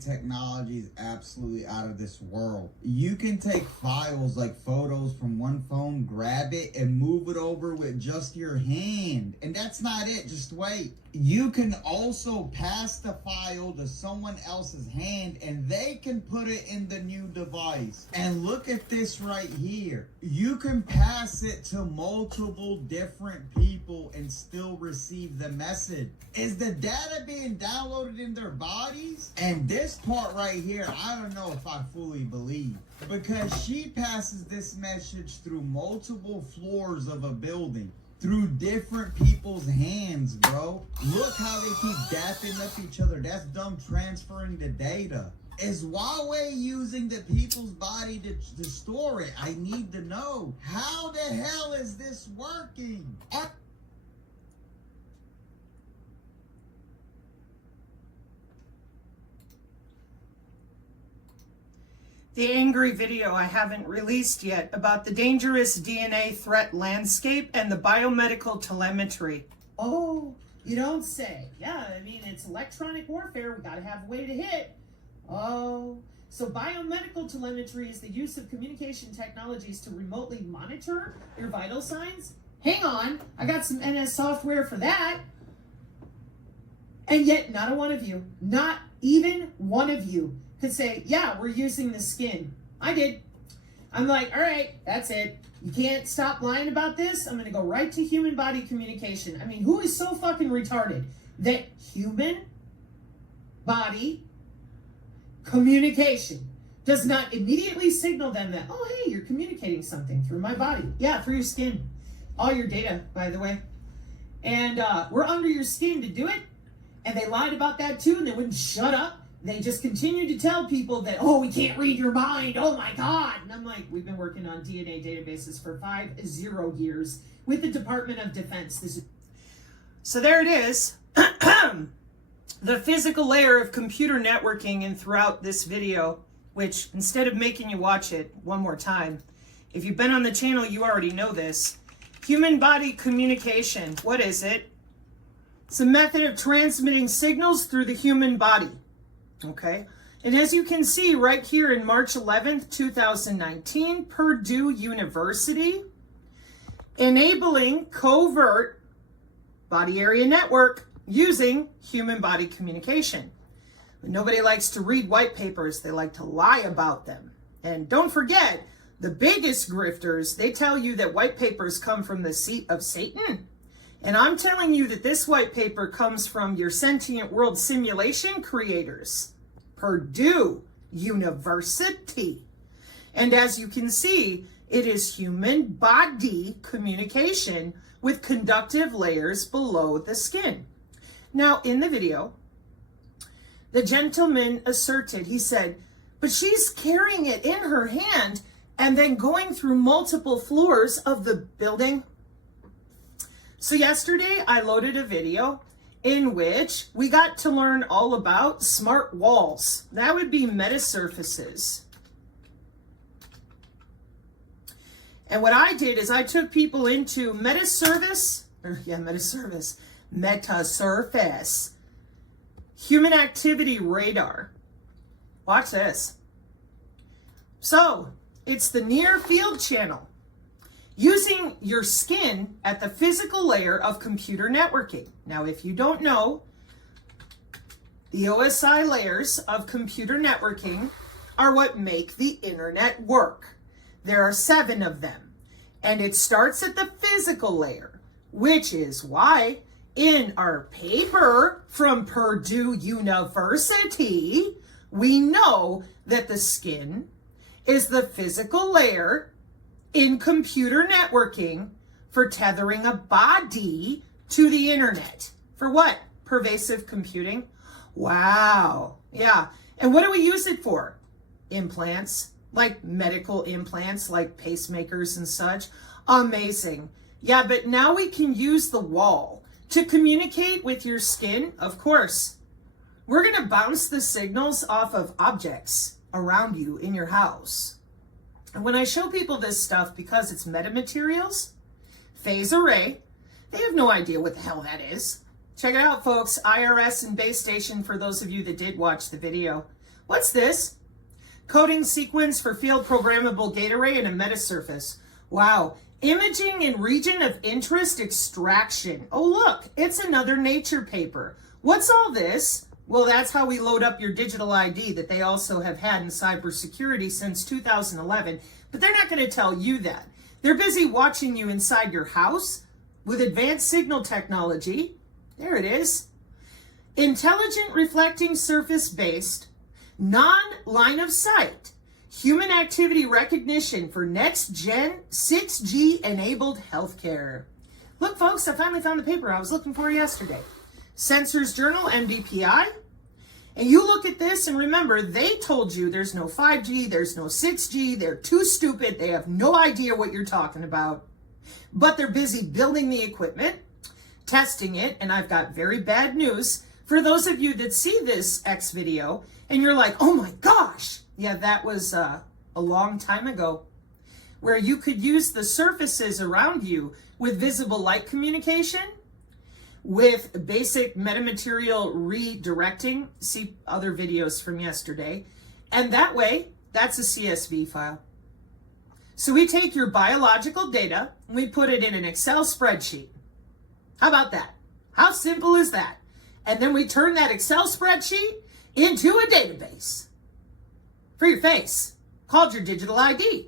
DNA technology is absolutely out of this world. You can take files like photos from one phone, grab it, and move it over with just your hand. And that's not it, just wait. You can also pass the file to someone else's hand and they can put it in the new device. And look at this right here. You can pass it to multiple different people and still receive the message. Is the data being downloaded in their bodies? And this part right here, I don't know if I fully believe, because she passes this message through multiple floors of a building, through different people's hands, bro. Look how they keep dapping up each other. That's them transferring the data. Is Huawei using the people's body to store it? I need to know. How the hell is this working? The angry video I haven't released yet about the dangerous DNA threat landscape and the biomedical telemetry. Oh, you don't say. Yeah, I mean, it's electronic warfare. We gotta have a way to hit. Oh, so biomedical telemetry is the use of communication technologies to remotely monitor your vital signs? Hang on, I got some NS software for that. And yet, not a one of you, not even one of you, could say, yeah, we're using the skin. I did. I'm like, all right, that's it. You can't stop lying about this. I'm going to go right to human body communication. I mean, who is so fucking retarded that human body communication does not immediately signal them that, oh, hey, you're communicating something through my body. Yeah, through your skin. All your data, by the way. And we're under your skin to do it. And they lied about that too, and they wouldn't shut up. They just continue to tell people that, oh, we can't read your mind. Oh, my God. And I'm like, we've been working on DNA databases for 50 years with the Department of Defense. So there it is. The physical layer of computer networking, and throughout this video, which instead of making you watch it one more time, if you've been on the channel, you already know this. Human body communication. What is it? It's a method of transmitting signals through the human body. Okay, and as you can see right here in March 11th, 2019, Purdue University, enabling covert body area network using human body communication. But nobody likes to read white papers. They like to lie about them. And don't forget, the biggest grifters, they tell you that white papers come from the seat of Satan. And I'm telling you that this white paper comes from your sentient world simulation creators, Purdue University. And as you can see, it is human body communication with conductive layers below the skin. Now, in the video, the gentleman asserted, he said, but she's carrying it in her hand and then going through multiple floors of the building. So yesterday I loaded a video in which we got to learn all about smart walls. That would be metasurfaces. And what I did is I took people into metasurface, human activity radar. Watch this. So it's the near field channel, using your skin at the physical layer of computer networking. Now, if you don't know, the OSI layers of computer networking are what make the internet work. There are 7 of them, and it starts at the physical layer, which is why in our paper from Purdue University, we know that the skin is the physical layer in computer networking for tethering a body to the internet. For what? Pervasive computing. Wow. Yeah. And what do we use it for? Implants, like medical implants, like pacemakers and such. Amazing. Yeah, but now we can use the wall to communicate with your skin. Of course, we're going to bounce the signals off of objects around you in your house. And when I show people this stuff, because it's metamaterials, phase array, they have no idea what the hell that is. Check it out, folks. IRS and base station, for those of you that did watch the video. What's this? Coding sequence for field programmable gate array and a metasurface. Wow. Imaging in region of interest extraction. Oh, look, it's another Nature paper. What's all this? Well, that's how we load up your digital ID that they also have had in cybersecurity since 2011. But they're not going to tell you that. They're busy watching you inside your house with advanced signal technology. There it is. Intelligent reflecting surface-based, non-line of sight, human activity recognition for next-gen 6G enabled healthcare. Look, folks, I finally found the paper I was looking for yesterday. Sensors Journal, MDPI. And you look at this and remember, they told you there's no 5G, there's no 6G, they're too stupid, they have no idea what you're talking about. But they're busy building the equipment, testing it, and I've got very bad news for those of you that see this X video and you're like, oh my gosh, yeah, that was a long time ago, where you could use the surfaces around you with visible light communication, with basic metamaterial redirecting, see other videos from yesterday, and that way, that's a CSV file. So we take your biological data and we put it in an Excel spreadsheet. How about that? How simple is that? And then we turn that Excel spreadsheet into a database for your face, called your digital ID.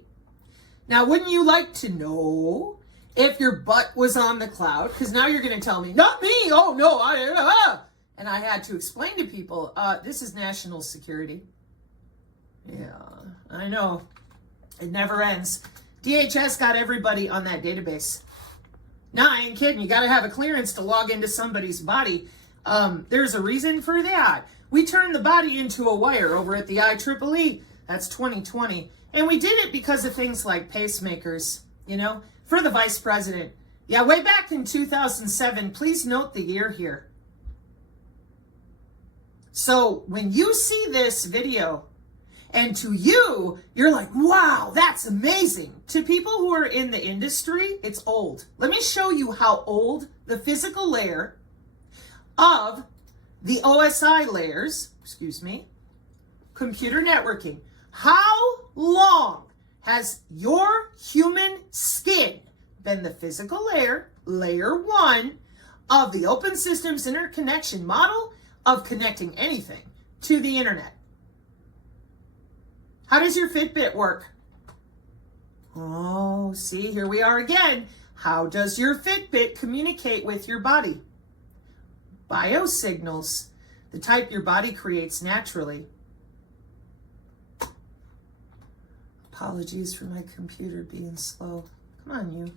Now, wouldn't you like to know if your butt was on the cloud? Because now you're going to tell me, not me, oh no, and I had to explain to people, this is national security. Yeah, I know. It never ends. DHS got everybody on that database. No, I ain't kidding. You got to have a clearance to log into somebody's body. There's a reason for that. We turned the body into a wire over at the IEEE. That's 2020. And we did it because of things like pacemakers, you know, for the vice president. Yeah, way back in 2007, please note the year here. So when you see this video, and to you, you're like, wow, that's amazing. To people who are in the industry, it's old. Let me show you how old the physical layer of the OSI layers, computer networking. How long has your human skin been the physical layer, layer 1, of the open systems interconnection model of connecting anything to the internet? How does your Fitbit work? Oh, see, here we are again. How does your Fitbit communicate with your body? Biosignals, the type your body creates naturally. Apologies for my computer being slow. Come on, you.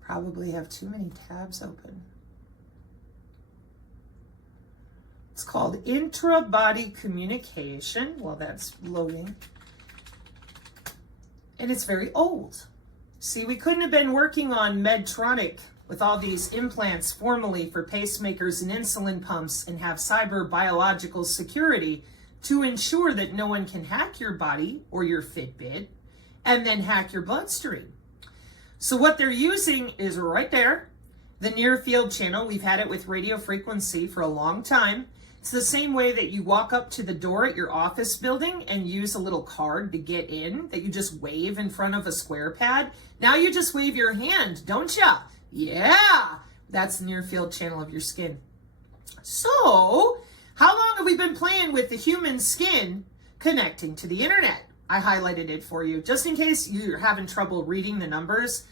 Probably have too many tabs open. It's called intra-body communication. Well, that's loading. And it's very old. See, we couldn't have been working on Medtronic with all these implants formally for pacemakers and insulin pumps and have cyber biological security to ensure that no one can hack your body or your Fitbit and then hack your bloodstream. So what they're using is right there, the near field channel. We've had it with radio frequency for a long time. It's the same way that you walk up to the door at your office building and use a little card to get in that you just wave in front of a square pad. Now you just wave your hand, don't ya? Yeah, that's the near field channel of your skin. So, how long have we been playing with the human skin connecting to the internet? I highlighted it for you. Just in case you're having trouble reading the numbers,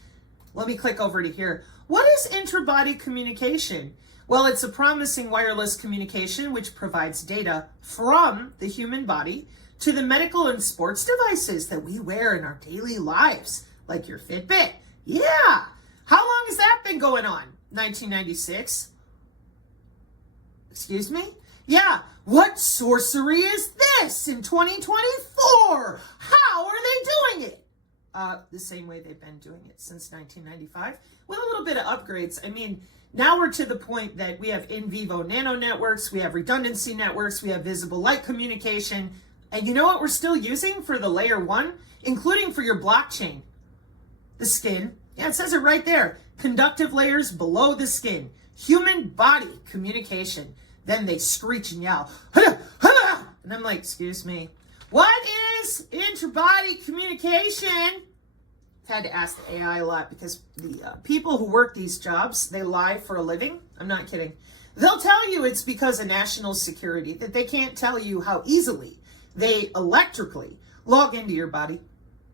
let me click over to here. What is intra-body communication? Well, it's a promising wireless communication which provides data from the human body to the medical and sports devices that we wear in our daily lives, like your Fitbit. Yeah. How long has that been going on? 1996. Excuse me? Yeah. What sorcery is this in 2024? How are they doing it? The same way they've been doing it since 1995, with a little bit of upgrades. I mean, now we're to the point that we have in vivo nano networks, we have redundancy networks, we have visible light communication. And you know what we're still using for the layer 1, including for your blockchain? The skin. Yeah, it says it right there. Conductive layers below the skin. Human body communication. Then they screech and yell, "Hada, hada!" And I'm like, excuse me, what is intra-body communication? I've had to ask the AI a lot because the people who work these jobs, they lie for a living. I'm not kidding. They'll tell you it's because of national security, that they can't tell you how easily they electrically log into your body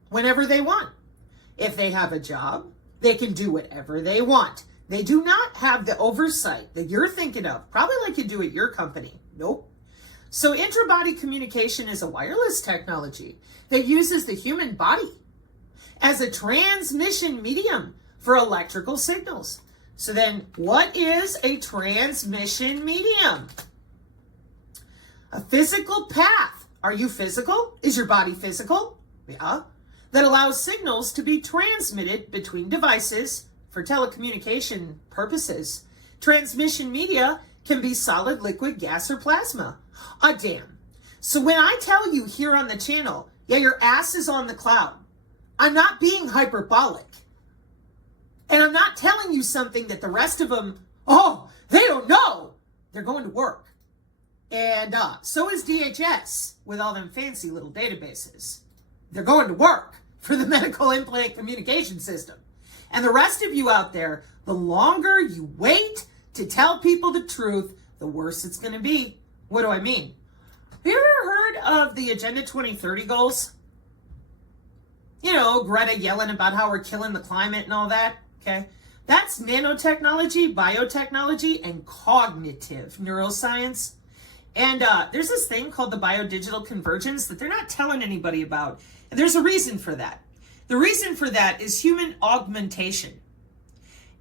whenever they want. If they have a job, they can do whatever they want. They do not have the oversight that you're thinking of, probably like you do at your company. Nope. So intra-body communication is a wireless technology that uses the human body as a transmission medium for electrical signals. So then, what is a transmission medium? A physical path. Are you physical? Is your body physical? Yeah. That allows signals to be transmitted between devices for telecommunication purposes. Transmission media can be solid, liquid, gas, or plasma. Damn. So when I tell you here on the channel, yeah, your ass is on the cloud, I'm not being hyperbolic. And I'm not telling you something that the rest of them, they don't know. They're going to work. And so is DHS with all them fancy little databases. They're going to work for the medical implant communication system. And the rest of you out there, the longer you wait to tell people the truth, the worse it's going to be. What do I mean? Have you ever heard of the Agenda 2030 goals? You know, Greta yelling about how we're killing the climate and all that. Okay. That's nanotechnology, biotechnology, and cognitive neuroscience. And there's this thing called the biodigital convergence that they're not telling anybody about. And there's a reason for that. The reason for that is human augmentation.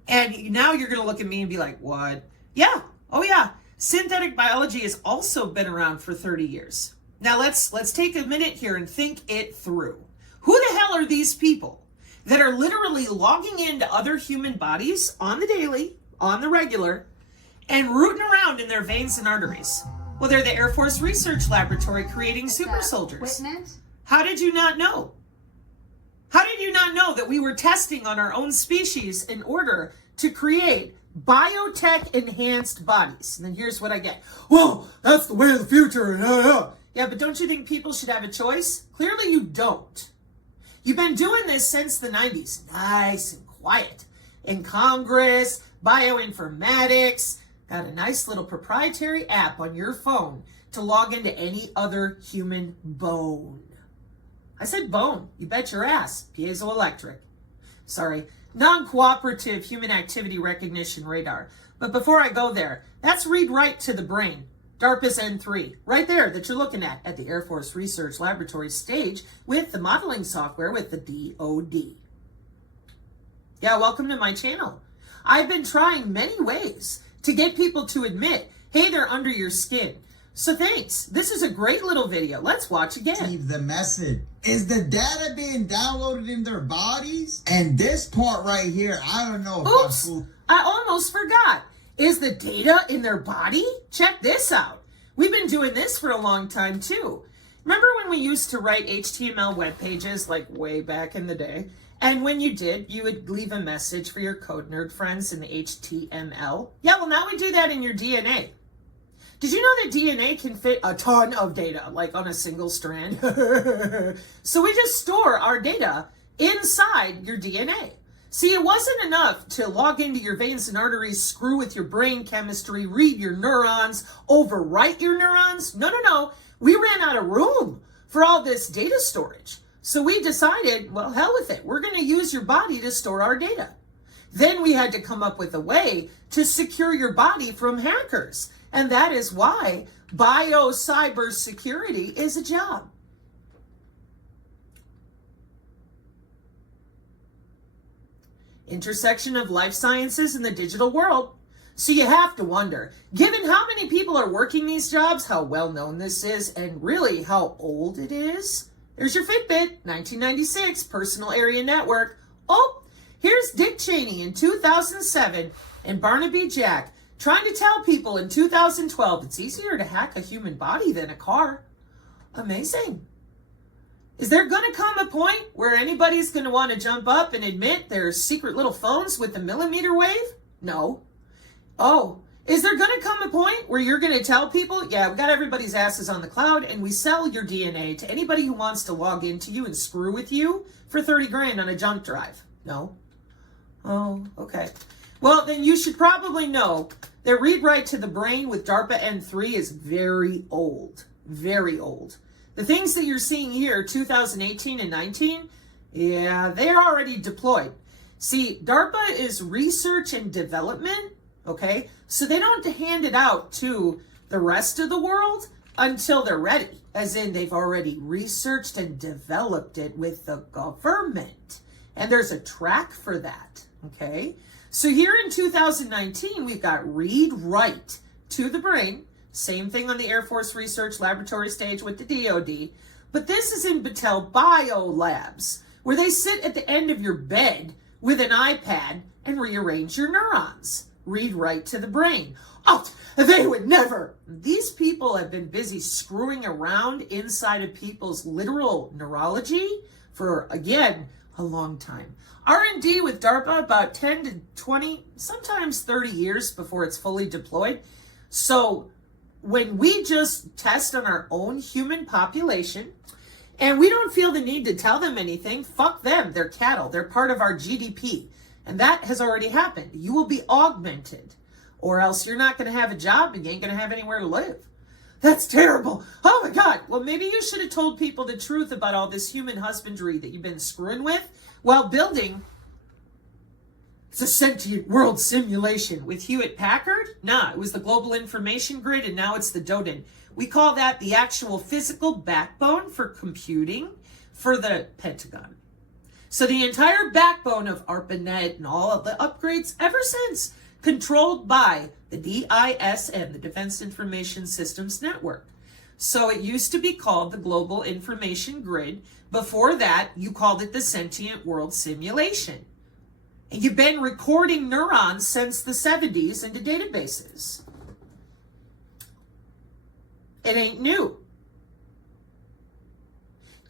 And now you're going to look at me and be like, what? Yeah. Oh, yeah. Synthetic biology has also been around for 30 years. Now let's take a minute here and think it through. Who the hell are these people that are literally logging into other human bodies on the daily, on the regular, and rooting around in their veins and arteries? Well, they're the Air Force Research Laboratory creating super soldiers. How did you not know? How did you not know that we were testing on our own species in order to create biotech enhanced bodies? And then here's what I get. Well, that's the way of the future. Yeah, but don't you think people should have a choice? Clearly you don't. You've been doing this since the 90s. Nice and quiet. In Congress, bioinformatics, got a nice little proprietary app on your phone to log into any other human bone. I said bone. You bet your ass. Piezoelectric. Sorry. Non-cooperative human activity recognition radar. But before I go there, that's read-write to the brain. DARPA's N3, right there that you're looking at the Air Force Research Laboratory stage with the modeling software with the DoD. Yeah, welcome to my channel. I've been trying many ways to get people to admit, hey, they're under your skin. So thanks. This is a great little video. Let's watch again. Receive the message. Is the data being downloaded in their bodies? And this part right here, I don't know. Oops, I almost forgot. Is the data in their body? Check this out. We've been doing this for a long time too. Remember when we used to write HTML web pages like way back in the day? And when you did, you would leave a message for your code nerd friends in the HTML. Yeah, well now we do that in your DNA. Did you know that DNA can fit a ton of data, like on a single strand? So we just store our data inside your DNA. See, it wasn't enough to log into your veins and arteries, screw with your brain chemistry, read your neurons, overwrite your neurons. No. We ran out of room for all this data storage. So we decided, well, hell with it. We're going to use your body to store our data. Then we had to come up with a way to secure your body from hackers. And that is why bio-cybersecurity is a job. Intersection of life sciences and the digital world. So you have to wonder, given how many people are working these jobs, how well known this is, and really how old it is. There's your Fitbit, 1996, personal area network. Oh, here's Dick Cheney in 2007 and Barnaby Jack trying to tell people in 2012 it's easier to hack a human body than a car. Amazing. Is there going to come a point where anybody's going to want to jump up and admit there's secret little phones with the millimeter wave? No. Oh, Is there going to come a point where you're going to tell people, yeah, we got everybody's asses on the cloud and we sell your DNA to anybody who wants to log into you and screw with you for 30 grand on a jump drive? No. Oh, okay. Well, then you should probably know that read write to the brain with DARPA N3 is very old. Very old. The things that you're seeing here, 2018 and 19, yeah, they're already deployed. See, DARPA is research and development, okay? So they don't hand it out to the rest of the world until they're ready. As in, they've already researched and developed it with the government. And there's a track for that, okay? So here in 2019, we've got read write to the brain. Same thing on the Air Force Research Laboratory stage with the DoD. But this is in Battelle Bio Labs, where they sit at the end of your bed with an iPad and rearrange your neurons. Read write to the brain. Oh, they would never. These people have been busy screwing around inside of people's literal neurology for, again, a long time. R&D with DARPA about 10 to 20, sometimes 30 years before it's fully deployed. So when we just test on our own human population and we don't feel the need to tell them anything, fuck them. They're cattle. They're part of our GDP. And that has already happened. You will be augmented, or else you're not going to have a job and you ain't going to have anywhere to live. That's terrible. Oh my God. Well, maybe you should have told people the truth about all this human husbandry that you've been screwing with while building. It's a sentient world simulation with Hewlett-Packard. Nah, it was the global information grid, and now it's the DoDIN. We call that the actual physical backbone for computing for the Pentagon. So the entire backbone of ARPANET and all of the upgrades ever since, controlled by the DISN, the Defense Information Systems Network. So it used to be called the Global Information Grid. Before that, you called it the Sentient World Simulation. And you've been recording neurons since the 70s into databases. It ain't new.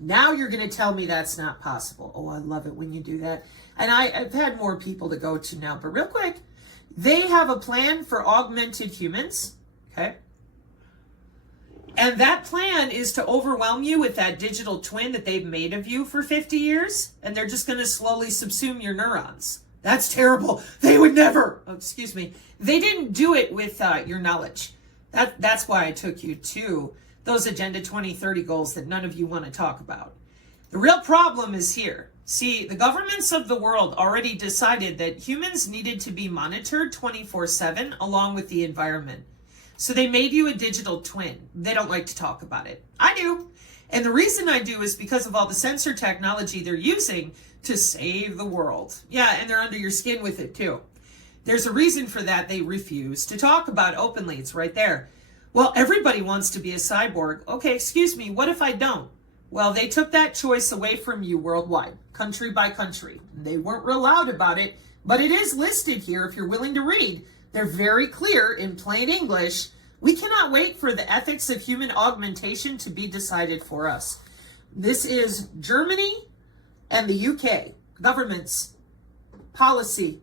Now you're going to tell me that's not possible. Oh, I love it when you do that. And I've had more people to go to now. But real quick, they have a plan for augmented humans, okay? And that plan is to overwhelm you with that digital twin that they've made of you for 50 years. And they're just going to slowly subsume your neurons. That's terrible. They would never. Oh, excuse me. They didn't do it with your knowledge. That's why I took you to those Agenda 2030 goals that none of you want to talk about. The real problem is here. See, the governments of the world already decided that humans needed to be monitored 24/7 along with the environment. So they made you a digital twin. They don't like to talk about it. I do. And the reason I do is because of all the sensor technology they're using to save the world. Yeah, and they're under your skin with it too. There's a reason for that they refuse to talk about openly. It's right there. Well, everybody wants to be a cyborg. Okay, excuse me, what if I don't? Well, they took that choice away from you worldwide, country by country. They weren't real loud about it, but it is listed here if you're willing to read. They're very clear in plain English. We cannot wait for the ethics of human augmentation to be decided for us. This is Germany and the UK government's policy.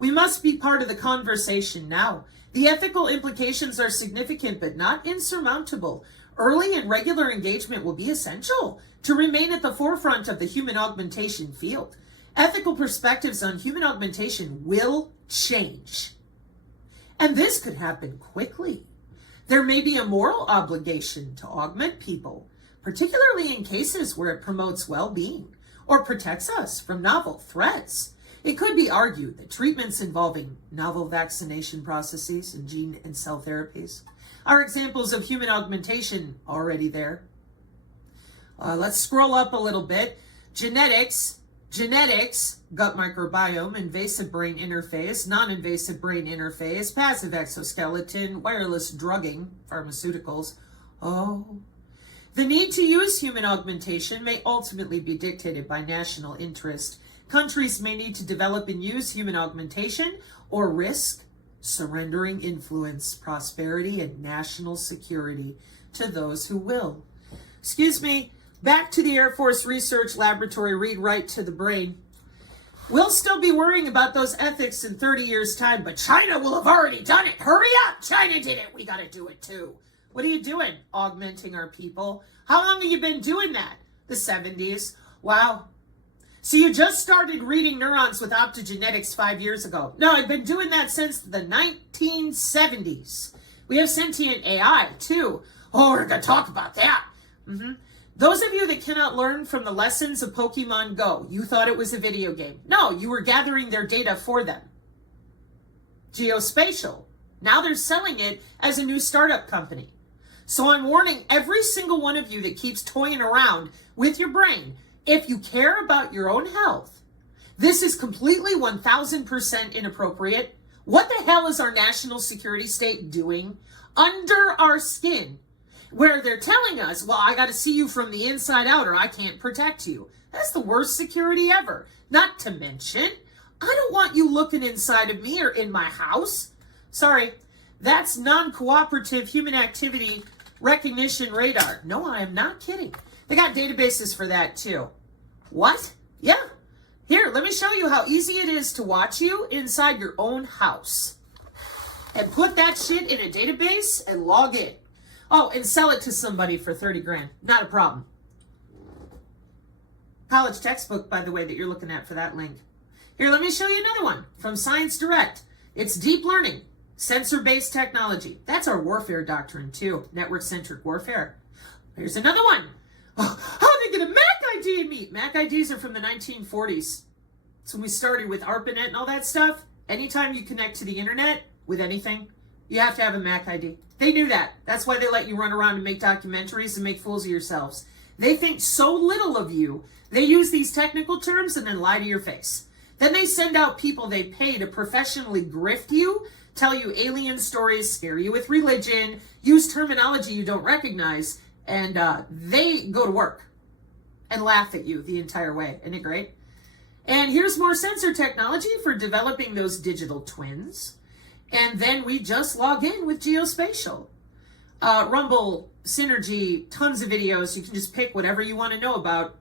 We must be part of the conversation now. The ethical implications are significant but not insurmountable. Early and regular engagement will be essential to remain at the forefront of the human augmentation field. Ethical perspectives on human augmentation will change. And this could happen quickly. There may be a moral obligation to augment people, particularly in cases where it promotes well-being or protects us from novel threats. It could be argued that treatments involving novel vaccination processes and gene and cell therapies are examples of human augmentation already there. Let's scroll up a little bit. Genetics, gut microbiome, invasive brain interface, non-invasive brain interface, passive exoskeleton, wireless drugging, pharmaceuticals. Oh. The need to use human augmentation may ultimately be dictated by national interest. Countries may need to develop and use human augmentation or risk surrendering influence, prosperity, and national security to those who will. Excuse me, back to the Air Force Research Laboratory, read right to the brain. We'll still be worrying about those ethics in 30 years' time, but China will have already done it. Hurry up! China did it. We got to do it too. What are you doing? Augmenting our people. How long have you been doing that? The 70s. Wow. So you just started reading neurons with optogenetics 5 years ago. No, I've been doing that since the 1970s. We have sentient AI too. Oh, we're going to talk about that. Those of you that cannot learn from the lessons of Pokemon Go, you thought it was a video game. No, you were gathering their data for them. Geospatial. Now they're selling it as a new startup company. So I'm warning every single one of you that keeps toying around with your brain. If you care about your own health, this is completely 1000% inappropriate. What the hell is our national security state doing under our skin? Where they're telling us, well, I got to see you from the inside out or I can't protect you. That's the worst security ever. Not to mention, I don't want you looking inside of me or in my house. Sorry, that's non-cooperative human activity recognition radar. No, I am not kidding. They got databases for that too. What? Yeah. Here, let me show you how easy it is to watch you inside your own house. And put that shit in a database and log in. Oh, and sell it to somebody for 30 grand. Not a problem. College textbook, by the way, that you're looking at for that link. Here, let me show you another one from Science Direct. It's deep learning, sensor-based technology. That's our warfare doctrine, too. Network-centric warfare. Here's another one. Oh, how did they get a MAC ID in me? MAC IDs are from the 1940s. So when we started with ARPANET and all that stuff, anytime you connect to the internet with anything, you have to have a MAC ID. They knew that. That's why they let you run around and make documentaries and make fools of yourselves. They think so little of you, they use these technical terms and then lie to your face. Then they send out people they pay to professionally grift you, tell you alien stories, scare you with religion, use terminology you don't recognize, and they go to work and laugh at you the entire way. Isn't it great? And here's more sensor technology for developing those digital twins. And then we just log in with geospatial. Rumble, Synergy, tons of videos. You can just pick whatever you want to know about.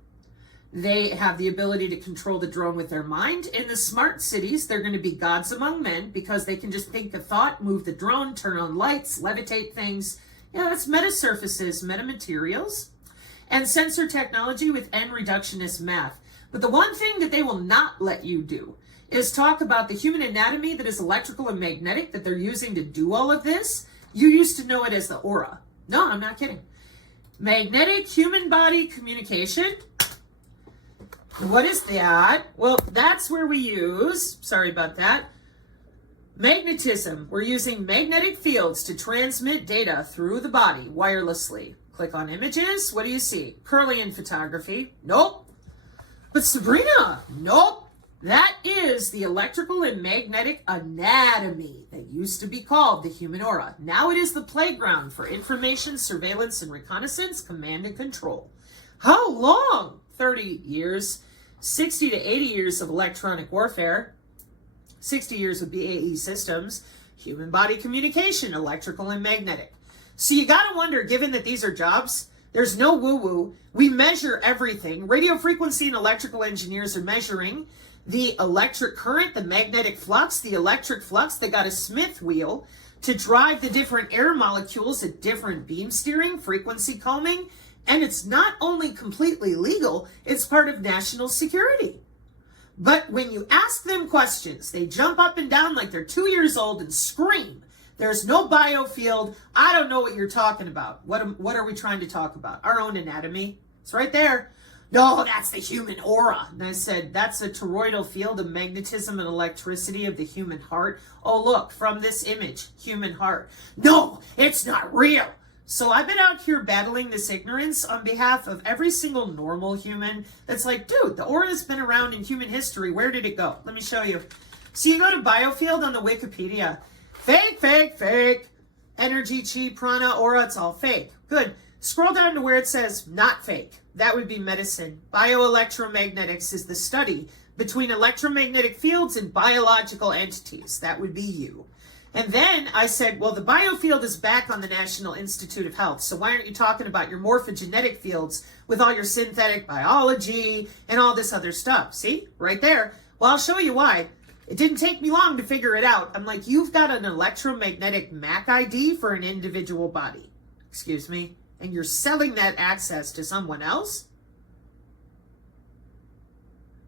They have the ability to control the drone with their mind. In the smart cities, they're going to be gods among men because they can just think a thought, move the drone, turn on lights, levitate things. Yeah, that's metasurfaces, metamaterials. And sensor technology with n-reductionist math. But the one thing that they will not let you do is talk about the human anatomy that is electrical and magnetic that they're using to do all of this. You used to know it as the aura. No, I'm not kidding. Magnetic human body communication. What is that? Well, that's where we use, sorry about that, magnetism. We're using magnetic fields to transmit data through the body wirelessly. Click on images. What do you see? Kirlian photography. Nope. But Sabrina, nope. That is the electrical and magnetic anatomy that used to be called the human aura. Now it is the playground for information, surveillance, and reconnaissance, command and control. How long? 30 years. 60 to 80 years of electronic warfare. 60 years of BAE systems. Human body communication, electrical and magnetic. So you gotta wonder, given that these are jobs, there's no woo-woo. We measure everything. Radio frequency and electrical engineers are measuring the electric current, the magnetic flux, the electric flux. They got a Smith wheel to drive the different air molecules at different beam steering, frequency combing. And it's not only completely legal, it's part of national security. But when you ask them questions, they jump up and down like they're 2 years old and scream. There's no biofield. I don't know what you're talking about. What are we trying to talk about? Our own anatomy. It's right there. No, that's the human aura. And I said, that's a toroidal field of magnetism and electricity of the human heart. Oh, look, from this image, human heart. No, it's not real. So I've been out here battling this ignorance on behalf of every single normal human that's like, dude, the aura's been around in human history. Where did it go? Let me show you. So you go to biofield on the Wikipedia. Fake, fake, fake. Energy, chi, prana, aura, it's all fake. Good. Scroll down to where it says not fake. That would be medicine. Bioelectromagnetics is the study between electromagnetic fields and biological entities. That would be you. And then I said, well, the biofield is back on the National Institute of Health. So why aren't you talking about your morphogenetic fields with all your synthetic biology and all this other stuff? See, right there. Well, I'll show you why. It didn't take me long to figure it out. I'm like, you've got an electromagnetic MAC ID for an individual body. Excuse me. And you're selling that access to someone else?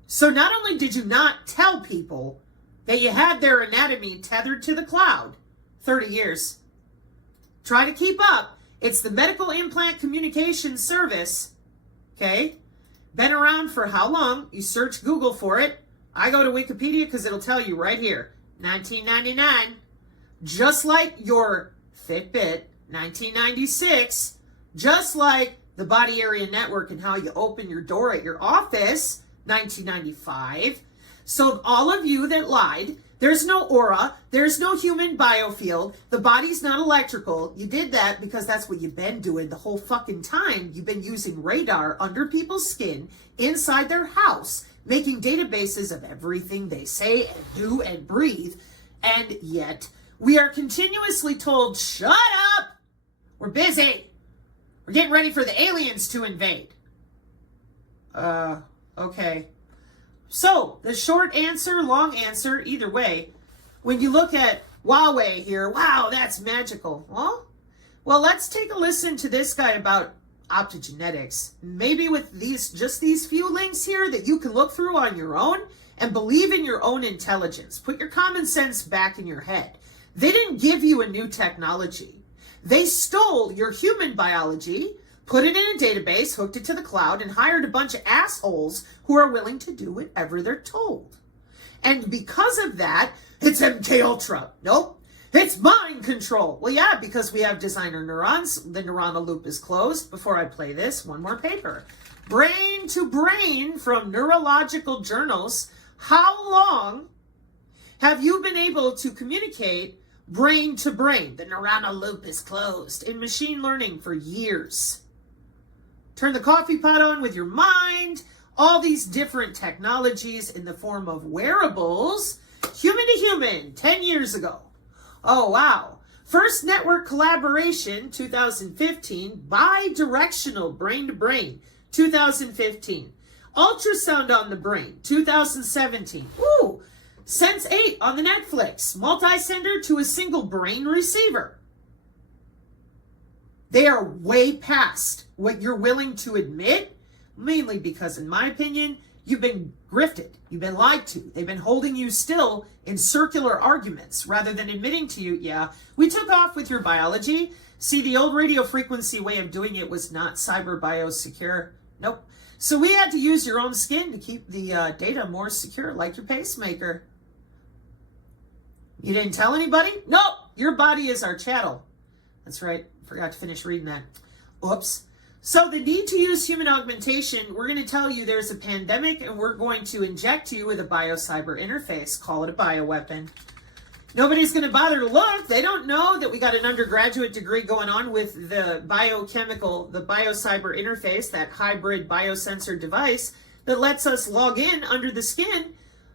So not only did you not tell people that you had their anatomy tethered to the cloud, 30 years. Try to keep up. It's the Medical Implant Communication Service. Okay? Been around for how long? You search Google for it. I go to Wikipedia because it'll tell you right here. 1999. Just like your Fitbit, 1996. Just like the Body Area Network and how you open your door at your office, 1995. So all of you that lied, there's no aura, there's no human biofield, the body's not electrical. You did that because that's what you've been doing the whole fucking time. You've been using radar under people's skin, inside their house, making databases of everything they say and do and breathe. And yet, we are continuously told, shut up! We're busy. We're getting ready for the aliens to invade. Okay. So, the short answer, long answer, either way, when you look at Huawei here, wow, that's magical. Well, let's take a listen to this guy about optogenetics. Maybe with just these few links here that you can look through on your own and believe in your own intelligence. Put your common sense back in your head. They didn't give you a new technology. They stole your human biology, put it in a database, hooked it to the cloud, and hired a bunch of assholes who are willing to do whatever they're told. And because of that, it's MK Ultra. Nope. It's mind control. Well, yeah, because we have designer neurons. The neuronal loop is closed. Before I play this, one more paper. Brain to brain from neurological journals. How long have you been able to communicate brain to brain? The neuronal loop is closed in machine learning for years. Turn the coffee pot on with your mind. All these different technologies in the form of wearables, human to human, 10 years ago. Oh, wow. First network collaboration, 2015. Bidirectional brain to brain, 2015. Ultrasound on the brain, 2017. Ooh. Sense 8 on the Netflix. Multi-sender to a single brain receiver. They are way past what you're willing to admit, mainly because, in my opinion, you've been grifted. You've been lied to. They've been holding you still in circular arguments rather than admitting to you, yeah, we took off with your biology. See, the old radio frequency way of doing it was not cyber biosecure. Nope. So we had to use your own skin to keep the data more secure, like your pacemaker. You didn't tell anybody? Nope. Your body is our chattel. That's right. Forgot to finish reading that. Oops. So the need to use human augmentation, we're going to tell you there's a pandemic and we're going to inject you with a biocyber interface. Call it a bioweapon. Nobody's going to bother to look. They don't know that we got an undergraduate degree going on with the biocyber interface, that hybrid biosensor device that lets us log in under the skin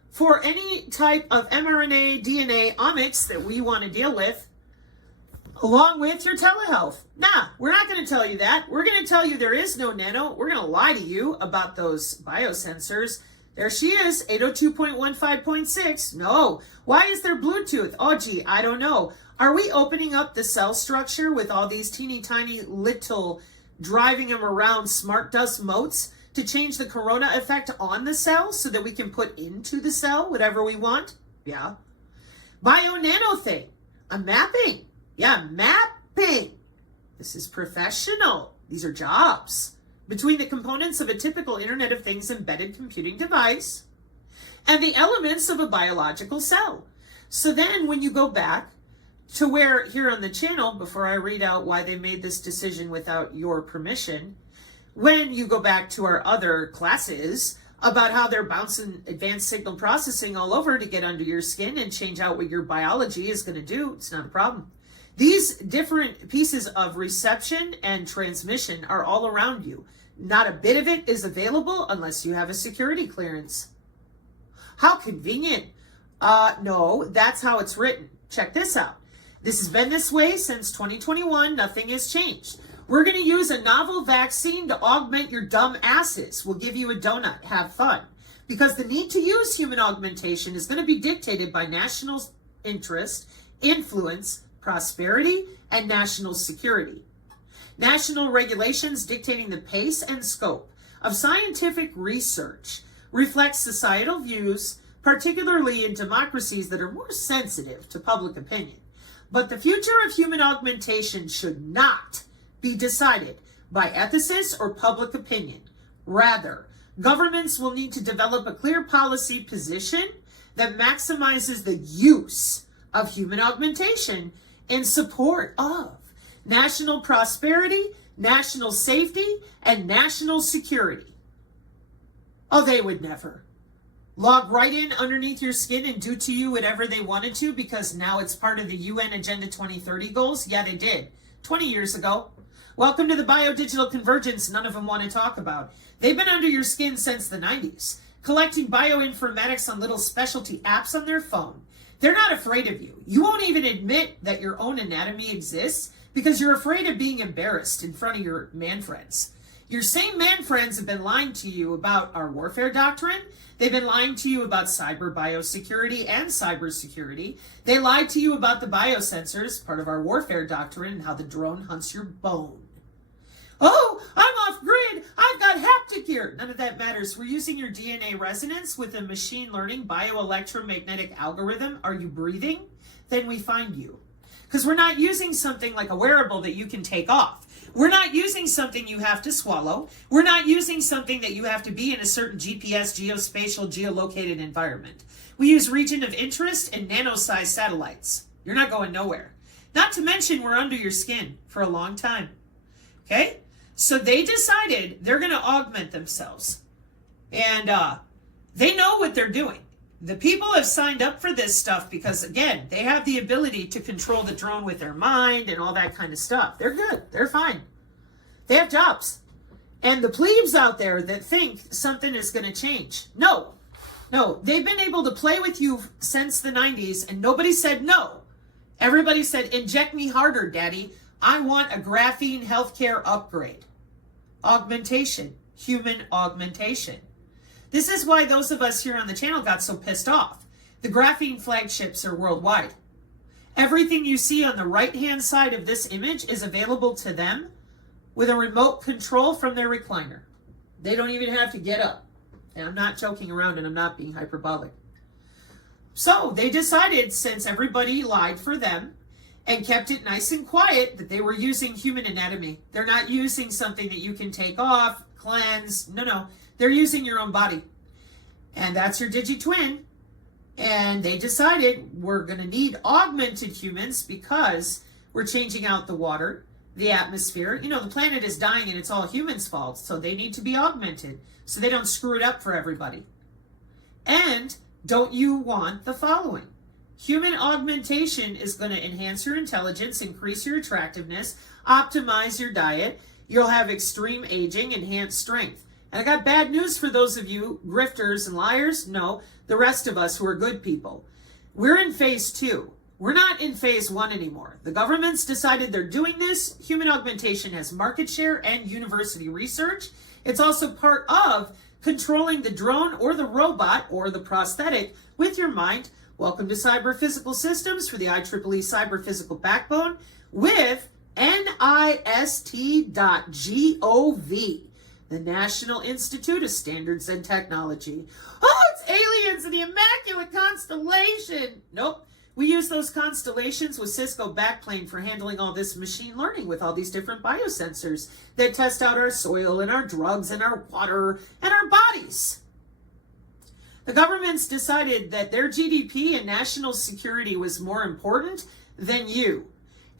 for any type of mRNA, DNA, omics that we want to deal with, along with your telehealth. Nah, we're not going to tell you that. We're going to tell you there is no nano. We're going to lie to you about those biosensors. There she is, 802.15.6. No. Why is there Bluetooth? Oh, gee, I don't know. Are we opening up the cell structure with all these teeny tiny little driving them around smart dust motes to change the corona effect on the cell so that we can put into the cell whatever we want? Yeah. Bio-nano thing. I'm mapping. Yeah, mapping. This is professional. These are jobs. Between the components of a typical Internet of Things embedded computing device and the elements of a biological cell. So then when you go back to where here on the channel, before I read out why they made this decision without your permission, when you go back to our other classes about how they're bouncing advanced signal processing all over to get under your skin and change out what your biology is going to do, it's not a problem. These different pieces of reception and transmission are all around you. Not a bit of it is available unless you have a security clearance. How convenient. No, that's how it's written. Check this out. This has been this way since 2021. Nothing has changed. We're going to use a novel vaccine to augment your dumb asses. We'll give you a donut. Have fun. because the need to use human augmentation is going to be dictated by national interest, influence, prosperity, and national security. National regulations dictating the pace and scope of scientific research reflect societal views, particularly in democracies that are more sensitive to public opinion. But the future of human augmentation should not be decided by ethicists or public opinion. Rather, governments will need to develop a clear policy position that maximizes the use of human augmentation in support of national prosperity, national safety, and national security. Oh, they would never log right in underneath your skin and do to you whatever they wanted to because now it's part of the UN Agenda 2030 goals? Yeah, they did. 20 years ago. Welcome to the biodigital convergence none of them want to talk about. They've been under your skin since the 90s, collecting bioinformatics on little specialty apps on their phone. They're not afraid of you. You won't even admit that your own anatomy exists because you're afraid of being embarrassed in front of your man friends. Your same man friends have been lying to you about our warfare doctrine. They've been lying to you about cyber biosecurity and cybersecurity. They lied to you about the biosensors, part of our warfare doctrine, and how the drone hunts your bone. Oh, I'm off grid. I've got haptic gear. None of that matters. We're using your DNA resonance with a machine learning bioelectromagnetic algorithm. Are you breathing? Then we find you. Because we're not using something like a wearable that you can take off. We're not using something you have to swallow. We're not using something that you have to be in a certain GPS, geospatial, geolocated environment. We use region of interest and nano-sized satellites. You're not going nowhere. Not to mention we're under your skin for a long time. Okay? So they decided they're going to augment themselves. And they know what they're doing. The people have signed up for this stuff because, again, they have the ability to control the drone with their mind and all that kind of stuff. They're good. They're fine. They have jobs. And the plebes out there that think something is going to change. No. They've been able to play with you since the 90s, and nobody said no. Everybody said, inject me harder, Daddy. I want a graphene healthcare upgrade. Augmentation. Human augmentation. This is why those of us here on the channel got so pissed off. The graphene flagships are worldwide. Everything you see on the right-hand side of this image is available to them with a remote control from their recliner. They don't even have to get up. And I'm not joking around and I'm not being hyperbolic. So they decided, since everybody lied for them and kept it nice and quiet, that they were using human anatomy. They're not using something that you can take off, cleanse. No. They're using your own body. And that's your digi-twin. And they decided we're going to need augmented humans because we're changing out the water, the atmosphere. You know, the planet is dying and it's all humans' fault. So they need to be augmented so they don't screw it up for everybody. And don't you want the following? Human augmentation is going to enhance your intelligence, increase your attractiveness, optimize your diet. You'll have extreme aging, enhanced strength. And I got bad news for those of you grifters and liars. No, the rest of us who are good people. We're in phase 2. We're not in phase 1 anymore. The government's decided they're doing this. Human augmentation has market share and university research. It's also part of controlling the drone or the robot or the prosthetic with your mind. Welcome to Cyber Physical Systems for the IEEE Cyber Physical Backbone with NIST.gov. The National Institute of Standards and Technology. Oh, it's aliens in the Immaculate Constellation. Nope. We use those constellations with Cisco backplane for handling all this machine learning with all these different biosensors that test out our soil and our drugs and our water and our bodies. The government's decided that their GDP and national security was more important than you.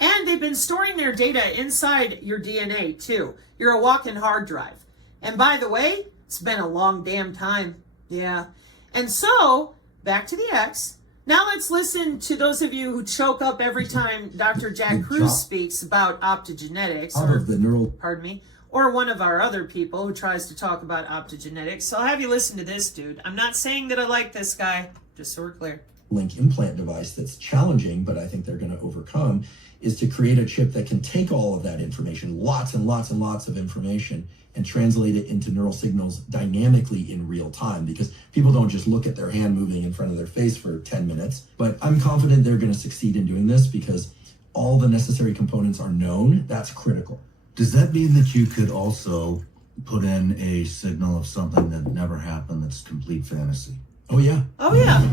And they've been storing their data inside your DNA too. You're a walking hard drive. And by the way, it's been a long damn time. Yeah. And so, back to the X. Now let's listen to those of you who choke up every time Dr. Jack Cruz speaks about optogenetics. Or one of our other people who tries to talk about optogenetics. So I'll have you listen to this dude. I'm not saying that I like this guy, just so we're clear. Neuralink implant device that's challenging, but I think they're going to overcome, is to create a chip that can take all of that information, lots and lots and lots of information, and translate it into neural signals dynamically in real time, because people don't just look at their hand moving in front of their face for 10 minutes. But I'm confident they're going to succeed in doing this because all the necessary components are known. That's critical. Does that mean that you could also put in a signal of something that never happened that's complete fantasy? Oh, yeah. Oh, yeah.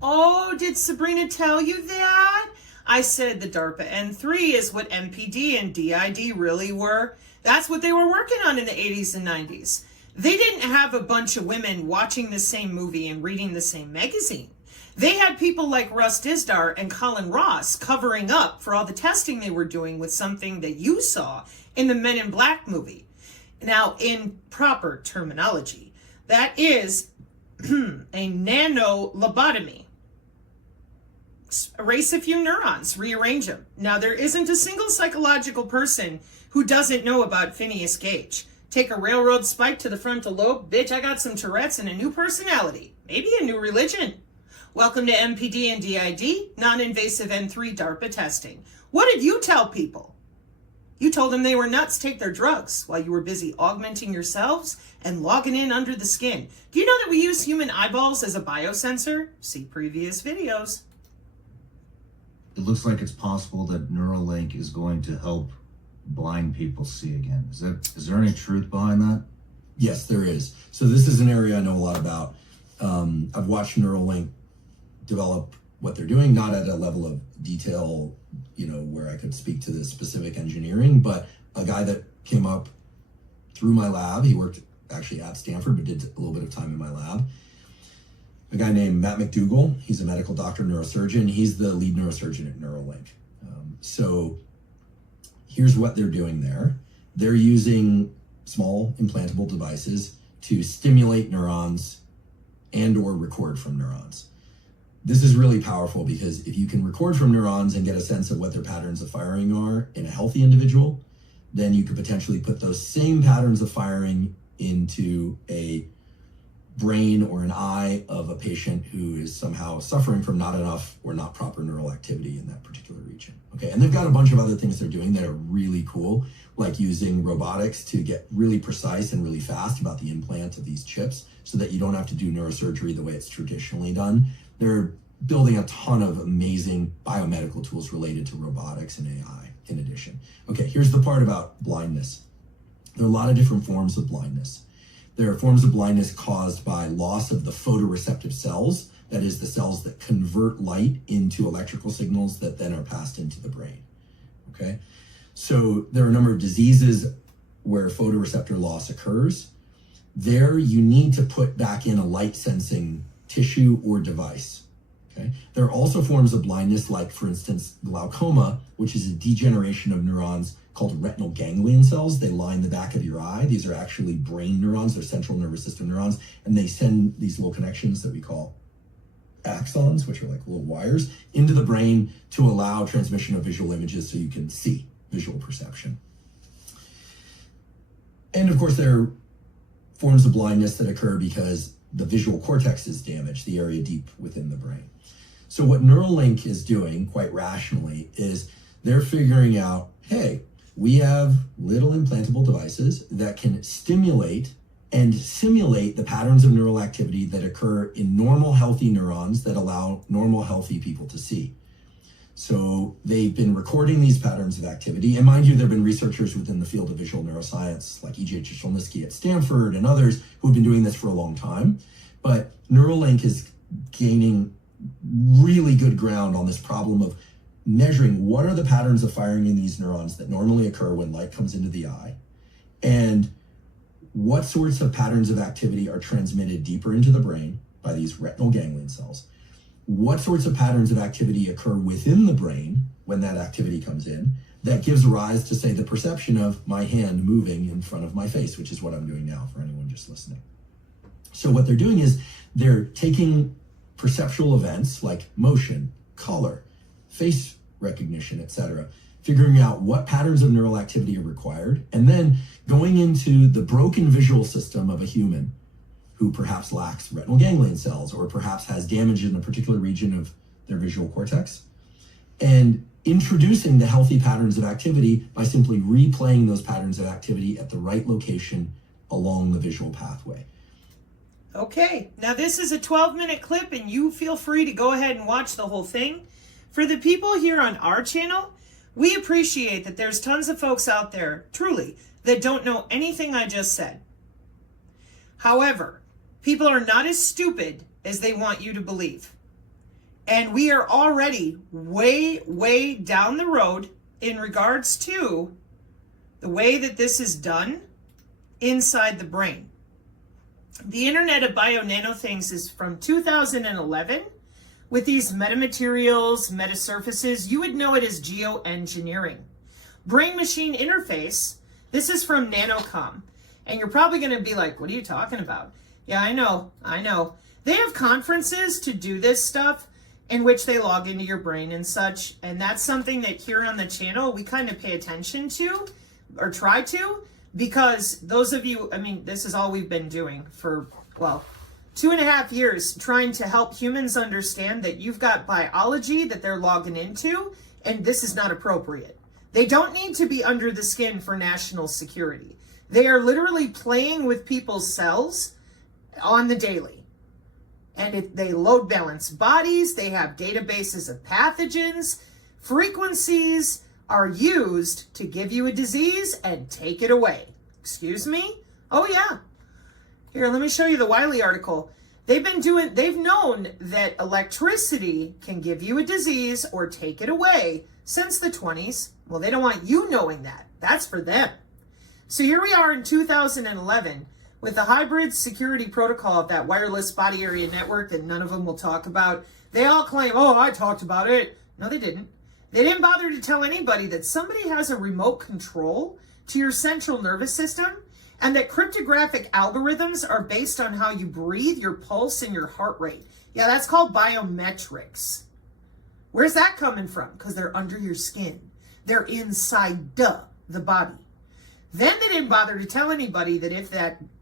Oh, did Sabrina tell you that? I said the DARPA N3 is what MPD and DID really were. That's what they were working on in the 80s and 90s. They didn't have a bunch of women watching the same movie and reading the same magazine. They had people like Russ Dizdar and Colin Ross covering up for all the testing they were doing with something that you saw in the Men in Black movie. Now, in proper terminology, that is a nano-lobotomy. Erase a few neurons, rearrange them. Now, there isn't a single psychological person who doesn't know about Phineas Gage. Take a railroad spike to the frontal lobe. Bitch, I got some Tourette's and a new personality. Maybe a new religion. Welcome to MPD and DID, non-invasive N3 DARPA testing. What did you tell people? You told them they were nuts, take their drugs, while you were busy augmenting yourselves and logging in under the skin. Do you know that we use human eyeballs as a biosensor? See previous videos. It looks like it's possible that Neuralink is going to help blind people see again. Is there any truth behind that? Yes, there is. So this is an area I know a lot about. I've watched Neuralink develop what they're doing, not at a level of detail, where I could speak to the specific engineering, but a guy that came up through my lab, he worked actually at Stanford, but did a little bit of time in my lab. A guy named Matt McDougall, he's a medical doctor, neurosurgeon. He's the lead neurosurgeon at Neuralink. So here's what they're doing there. They're using small implantable devices to stimulate neurons and or record from neurons. This is really powerful because if you can record from neurons and get a sense of what their patterns of firing are in a healthy individual, then you could potentially put those same patterns of firing into a brain or an eye of a patient who is somehow suffering from not enough or not proper neural activity in that particular region. Okay, and they've got a bunch of other things they're doing that are really cool, like using robotics to get really precise and really fast about the implant of these chips so that you don't have to do neurosurgery the way it's traditionally done. They're building a ton of amazing biomedical tools related to robotics and AI in addition. Okay, here's the part about blindness. There are a lot of different forms of blindness. There are forms of blindness caused by loss of the photoreceptive cells, that is the cells that convert light into electrical signals that then are passed into the brain, okay? So there are a number of diseases where photoreceptor loss occurs. There you need to put back in a light sensing tissue or device, okay? There are also forms of blindness like, for instance, glaucoma, which is a degeneration of neurons called retinal ganglion cells. They line the back of your eye. These are actually brain neurons. They're central nervous system neurons, and they send these little connections that we call axons, which are like little wires, into the brain to allow transmission of visual images so you can see, visual perception. And of course, there are forms of blindness that occur because the visual cortex is damaged, the area deep within the brain. So what Neuralink is doing, quite rationally, is they're figuring out, hey, we have little implantable devices that can stimulate and simulate the patterns of neural activity that occur in normal, healthy neurons that allow normal, healthy people to see. So they've been recording these patterns of activity. And mind you, there have been researchers within the field of visual neuroscience, like E.J. Chicholnitsky at Stanford and others who have been doing this for a long time. But Neuralink is gaining really good ground on this problem of measuring what are the patterns of firing in these neurons that normally occur when light comes into the eye, and what sorts of patterns of activity are transmitted deeper into the brain by these retinal ganglion cells. What sorts of patterns of activity occur within the brain when that activity comes in that gives rise to, say, the perception of my hand moving in front of my face, which is what I'm doing now for anyone just listening. So what they're doing is they're taking perceptual events like motion, color, face recognition, etc., figuring out what patterns of neural activity are required, and then going into the broken visual system of a human who perhaps lacks retinal ganglion cells or perhaps has damage in a particular region of their visual cortex, and introducing the healthy patterns of activity by simply replaying those patterns of activity at the right location along the visual pathway. Okay, now this is a 12-minute clip, and you feel free to go ahead and watch the whole thing. For the people here on our channel, we appreciate that there's tons of folks out there, truly, that don't know anything I just said. However, people are not as stupid as they want you to believe. And we are already way, way down the road in regards to the way that this is done inside the brain. The Internet of Bio-Nano-Things is from 2011. With these metamaterials, metasurfaces, you would know it as geoengineering. Brain-machine interface, this is from Nanocom. And you're probably going to be like, what are you talking about? Yeah, I know. They have conferences to do this stuff in which they log into your brain and such. And that's something that here on the channel, we kind of pay attention to, or try to, because those of you, I mean, this is all we've been doing for, well, 2.5 years, trying to help humans understand that you've got biology that they're logging into, and this is not appropriate. They don't need to be under the skin for national security. They are literally playing with people's cells on the daily. And they load balance bodies, they have databases of pathogens, frequencies are used to give you a disease and take it away. Excuse me? Oh yeah. Here, let me show you the Wiley article. They've known that electricity can give you a disease or take it away since the 20s. Well, they don't want you knowing that. That's for them. So here we are in 2011 with the hybrid security protocol of that wireless body area network that none of them will talk about. They all claim, oh, I talked about it. No, they didn't. They didn't bother to tell anybody that somebody has a remote control to your central nervous system, and that cryptographic algorithms are based on how you breathe, your pulse, and your heart rate. Yeah, that's called biometrics. Where's that coming from? Because they're under your skin. They're inside the body. Then they didn't bother to tell anybody that if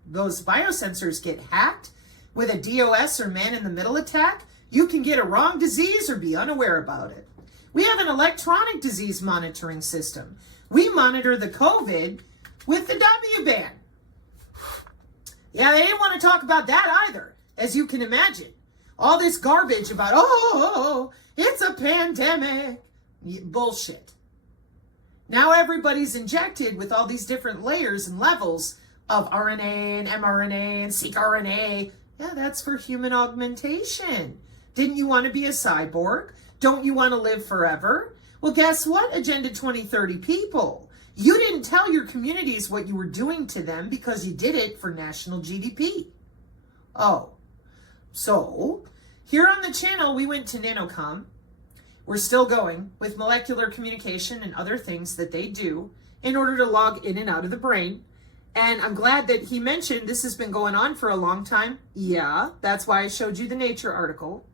those biosensors get hacked with a DOS or man-in-the-middle attack, you can get a wrong disease or be unaware about it. We have an electronic disease monitoring system. We monitor the COVID with the W-band. Yeah, they didn't want to talk about that either, as you can imagine. All this garbage about, oh, it's a pandemic. Bullshit. Now everybody's injected with all these different layers and levels of RNA and mRNA and cRNA. Yeah, that's for human augmentation. Didn't you want to be a cyborg? Don't you want to live forever? Well, guess what, Agenda 2030 people? You didn't tell your communities what you were doing to them because you did it for national GDP. Oh, so here on the channel, we went to Nanocom. We're still going with molecular communication and other things that they do in order to log in and out of the brain. And I'm glad that he mentioned this has been going on for a long time. Yeah, that's why I showed you the Nature article.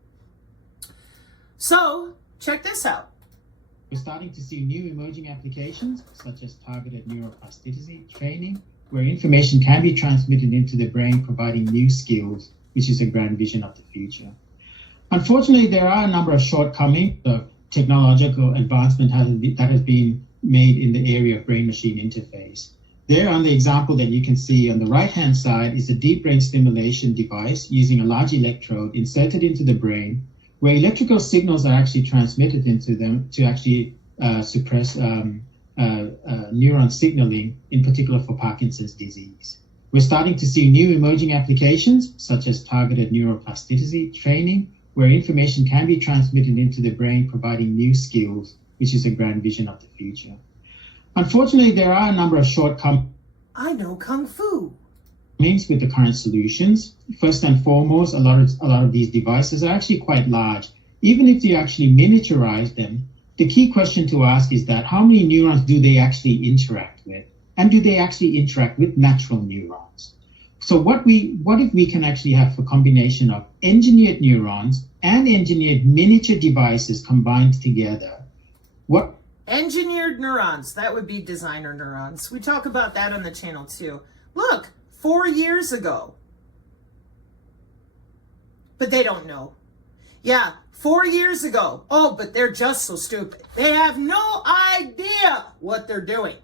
So check this out. We're starting to see new emerging applications, such as targeted neuroplasticity training, where information can be transmitted into the brain, providing new skills, which is a grand vision of the future. Unfortunately, there are a number of shortcomings of technological advancement that has been made in the area of brain-machine interface. There on the example that you can see on the right-hand side is a deep brain stimulation device using a large electrode inserted into the brain, where electrical signals are actually transmitted into them to actually suppress neuron signaling, in particular for Parkinson's disease. We're starting to see new emerging applications, such as targeted neuroplasticity training, where information can be transmitted into the brain, providing new skills, which is a grand vision of the future. Unfortunately, there are a number of shortcomings. I know Kung Fu. With the current solutions. First and foremost, a lot of these devices are actually quite large. Even if you actually miniaturize them, the key question to ask is that how many neurons do they actually interact with? And do they actually interact with natural neurons? So what if we can actually have a combination of engineered neurons and engineered miniature devices combined together? What? Engineered neurons, that would be designer neurons. We talk about that on the channel too. Look, 4 years ago, but they don't know. Yeah, 4 years ago. Oh, but they're just so stupid. They have no idea what they're doing.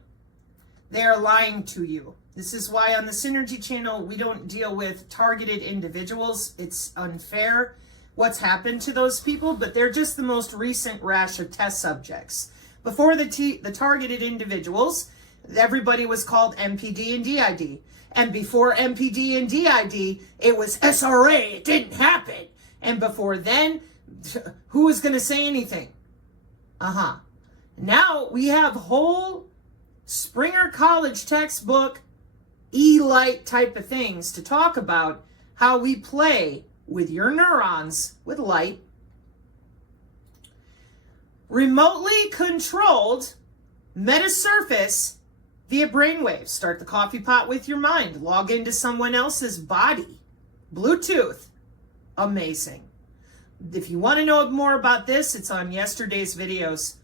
They are lying to you. This is why on the Synergy channel, we don't deal with targeted individuals. It's unfair what's happened to those people, but they're just the most recent rash of test subjects. Before the targeted individuals, everybody was called MPD and DID. And before MPD and DID, it was SRA. It didn't happen. And before then, who was going to say anything? Now we have whole Springer College textbook, E-light type of things to talk about how we play with your neurons with light. Remotely controlled metasurface via brainwaves. Start the coffee pot with your mind. Log into someone else's body. Bluetooth. Amazing. If you want to know more about this, it's on yesterday's videos.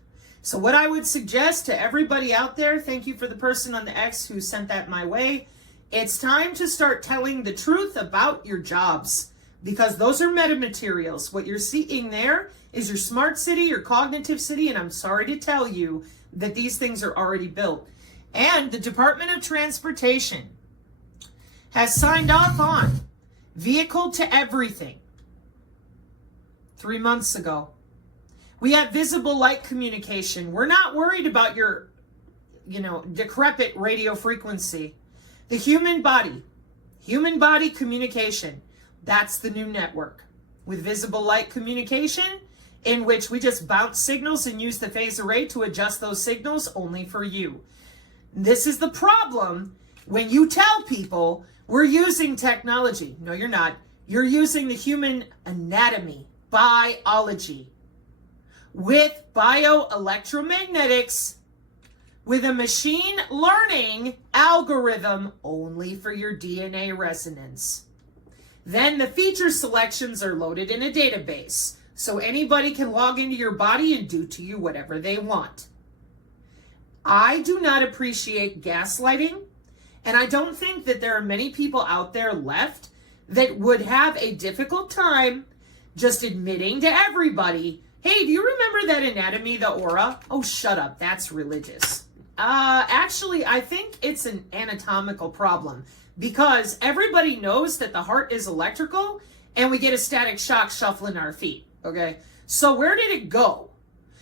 So what I would suggest to everybody out there, thank you for the person on the X who sent that my way, it's time to start telling the truth about your jobs, because those are metamaterials. What you're seeing there is your smart city, your cognitive city, and I'm sorry to tell you that these things are already built. And the Department of Transportation has signed off on vehicle to everything 3 months ago. We have visible light communication. We're not worried about your, decrepit radio frequency. The human body communication, that's the new network. With visible light communication, in which we just bounce signals and use the phase array to adjust those signals only for you. This is the problem when you tell people we're using technology. No, you're not. You're using the human anatomy, biology, with bioelectromagnetics, with a machine learning algorithm only for your DNA resonance. Then the feature selections are loaded in a database, so anybody can log into your body and do to you whatever they want. I do not appreciate gaslighting, and I don't think that there are many people out there left that would have a difficult time just admitting to everybody, hey, do you remember that anatomy, the aura? Oh, shut up, that's religious. Actually, I think it's an anatomical problem, because everybody knows that the heart is electrical and we get a static shock shuffling our feet, okay? So where did it go?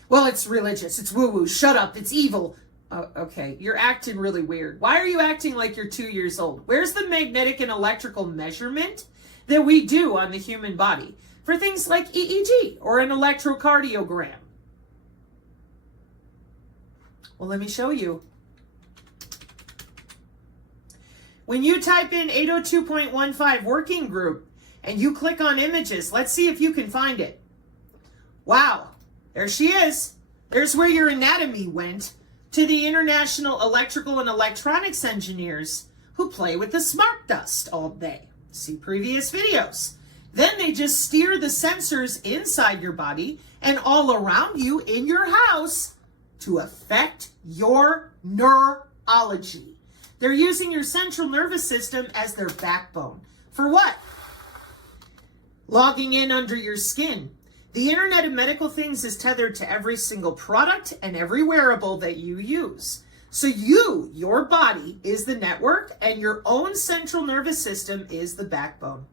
Well, it's religious, it's woo-woo, shut up, it's evil. Okay, you're acting really weird. Why are you acting like you're 2 years old? Where's the magnetic and electrical measurement that we do on the human body for things like EEG or an electrocardiogram? Well, let me show you. When you type in 802.15 working group and you click on images, let's see if you can find it. Wow, there she is. There's where your anatomy went to the international electrical and electronics engineers who play with the smart dust all day. See previous videos. Then they just steer the sensors inside your body and all around you in your house to affect your neurology. They're using your central nervous system as their backbone. For what? Logging in under your skin. The Internet of Medical Things is tethered to every single product and every wearable that you use. So your body is the network, and your own central nervous system is the backbone.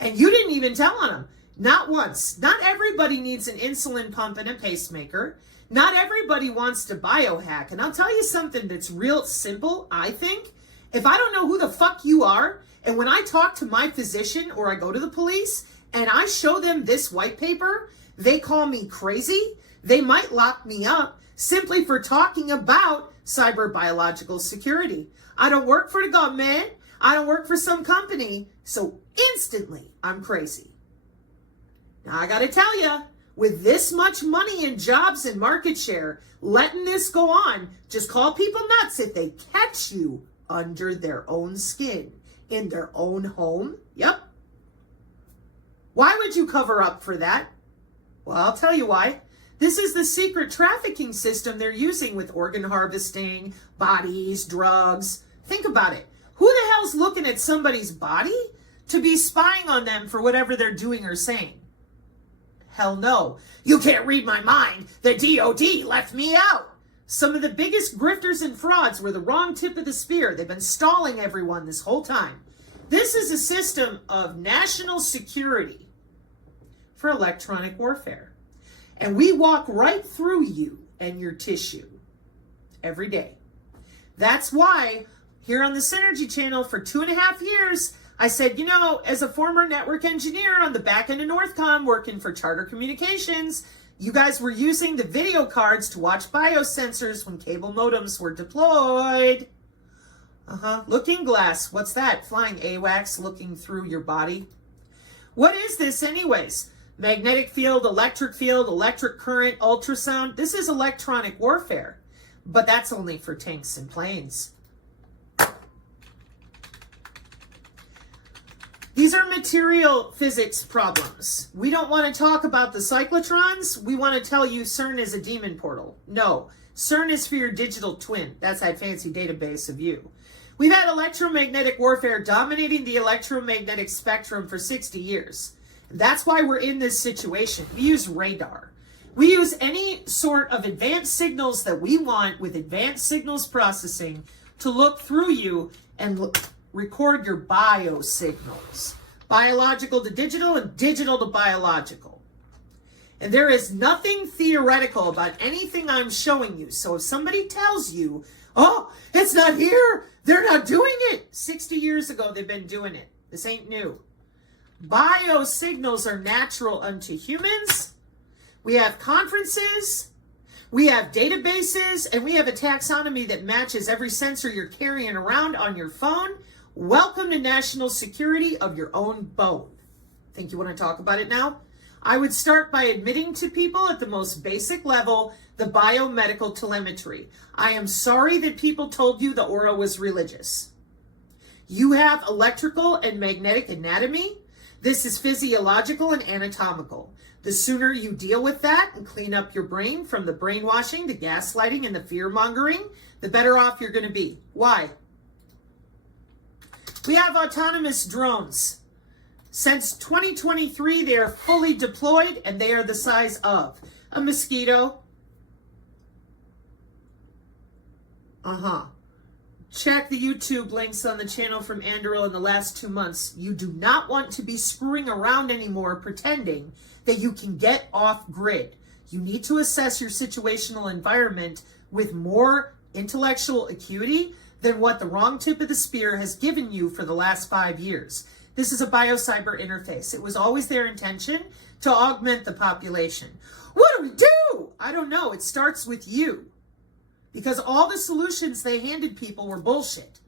And you didn't even tell on them. Not once. Not everybody needs an insulin pump and a pacemaker. Not everybody wants to biohack. And I'll tell you something that's real simple, I think. If I don't know who the fuck you are, and when I talk to my physician or I go to the police and I show them this white paper, they call me crazy. They might lock me up simply for talking about cyber biological security. I don't work for the government. I don't work for some company. So instantly, I'm crazy. Now, I got to tell you, with this much money and jobs and market share, letting this go on, just call people nuts if they catch you under their own skin, in their own home. Yep. Why would you cover up for that? Well, I'll tell you why. This is the secret trafficking system they're using with organ harvesting, bodies, drugs. Think about it. Who the hell's looking at somebody's body to be spying on them for whatever they're doing or saying? Hell no. You can't read my mind. The DOD left me out. Some of the biggest grifters and frauds were the wrong tip of the spear. They've been stalling everyone this whole time. This is a system of national security for electronic warfare. And we walk right through you and your tissue every day. That's why here on the Synergy channel for 2.5 years, I said, you know, as a former network engineer on the back end of Northcom working for Charter Communications, you guys were using the video cards to watch biosensors when cable modems were deployed. Looking glass. What's that? Flying AWACS looking through your body. What is this anyways? Magnetic field, electric current, ultrasound. This is electronic warfare. But that's only for tanks and planes. These are material physics problems. We don't want to talk about the cyclotrons. We want to tell you CERN is a demon portal. No, CERN is for your digital twin. That's that fancy database of you. We've had electromagnetic warfare dominating the electromagnetic spectrum for 60 years. That's why we're in this situation. We use radar. We use any sort of advanced signals that we want with advanced signals processing to look through you and record your biosignals. Biological to digital and digital to biological. And there is nothing theoretical about anything I'm showing you. So if somebody tells you, oh, it's not here, they're not doing it. 60 years ago, they've been doing it. This ain't new. Biosignals are natural unto humans. We have conferences, we have databases, and we have a taxonomy that matches every sensor you're carrying around on your phone. Welcome to national security of your own bone. Think you want to talk about it now? I would start by admitting to people at the most basic level the biomedical telemetry. I am sorry that people told you the aura was religious. You have electrical and magnetic anatomy. This is physiological and anatomical. The sooner you deal with that and clean up your brain from the brainwashing, the gaslighting, and the fear-mongering, the better off you're going to be. Why? We have autonomous drones. Since 2023, they are fully deployed, and they are the size of a mosquito. Check the YouTube links on the channel from Anduril in the last 2 months. You do not want to be screwing around anymore pretending that you can get off grid. You need to assess your situational environment with more intellectual acuity than what the wrong tip of the spear has given you for the last 5 years. This is a biocyber interface. It was always their intention to augment the population. What do we do? I don't know. It starts with you. Because all the solutions they handed people were bullshit.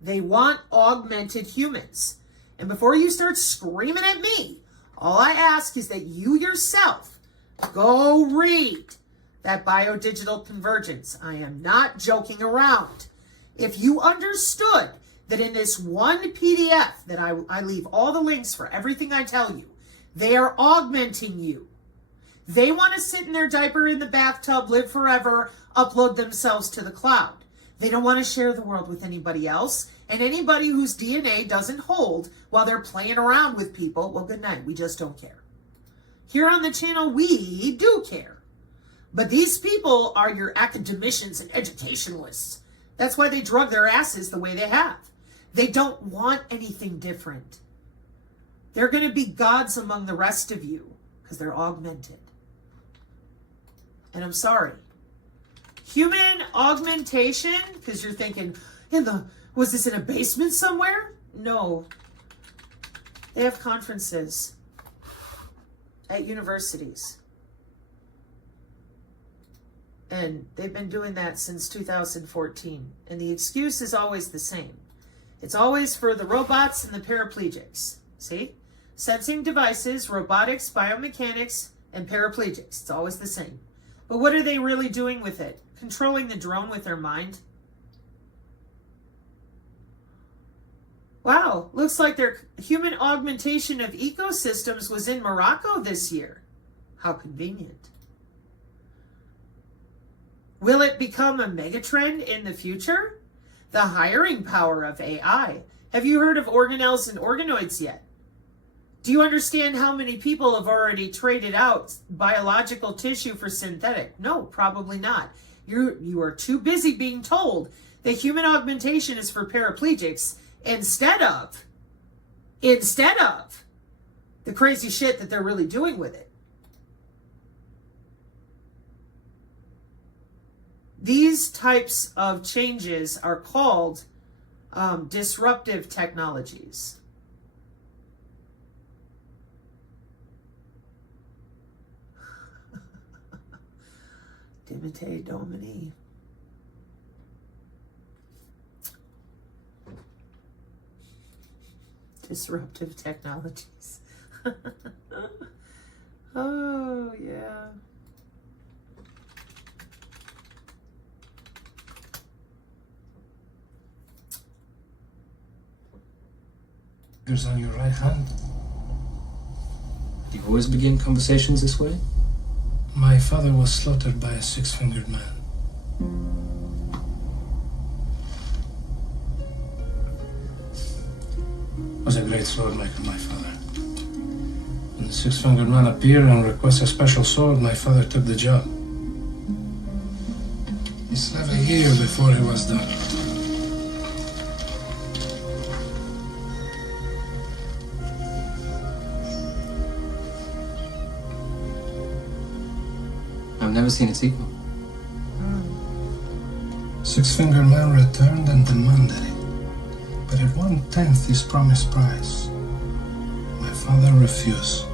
They want augmented humans. And before you start screaming at me, all I ask is that you yourself go read that biodigital convergence. I am not joking around. If you understood that in this one PDF that I leave all the links for everything I tell you, they are augmenting you. They want to sit in their diaper in the bathtub, live forever, upload themselves to the cloud. They don't want to share the world with anybody else. And anybody whose DNA doesn't hold while they're playing around with people, well, good night. We just don't care. Here on the channel, we do care. But these people are your academicians and educationalists. That's why they drug their asses the way they have. They don't want anything different. They're going to be gods among the rest of you because they're augmented. And I'm sorry. Human augmentation, because you're thinking, was this in a basement somewhere? No. They have conferences at universities. And they've been doing that since 2014. And the excuse is always the same. It's always for the robots and the paraplegics. See? Sensing devices, robotics, biomechanics, and paraplegics. It's always the same. But what are they really doing with it? Controlling the drone with their mind? Wow, looks like their human augmentation of ecosystems was in Morocco this year. How convenient. Will it become a megatrend in the future? The hiring power of AI. Have you heard of organelles and organoids yet? Do you understand how many people have already traded out biological tissue for synthetic? No, probably not. You are too busy being told that human augmentation is for paraplegics instead of the crazy shit that they're really doing with it. These types of changes are called disruptive technologies. Dimite Domini. Disruptive technologies. Oh, yeah. Fingers on your right hand. Do you always begin conversations this way? My father was slaughtered by a six-fingered man. Was a great sword maker, my father. When the six-fingered man appeared and requested a special sword, my father took the job. He slept a year before he was done. I've never seen a sequel. Six-fingered man returned and demanded it, but at 1/10 his promised price. My father refused.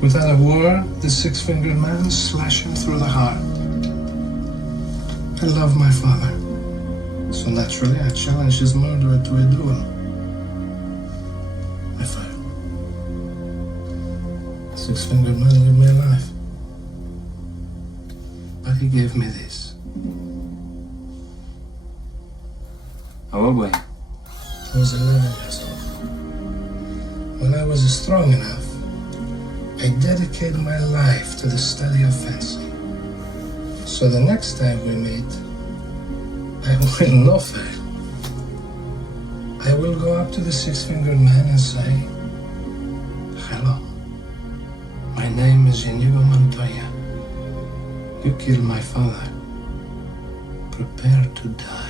Without a word, the six-fingered man slashed him through the heart. I love my father, so naturally I challenged his murderer to a duel. I failed. Six-fingered man lived my life, but he gave me this. How old were you? I was 11 years old. When I was strong enough, I dedicated my life to the study of fencing. So the next time we meet, I will not fail. I will go up to the six-fingered man and say, "Hello, my name is Inigo Montoya. You killed my father. Prepare to die."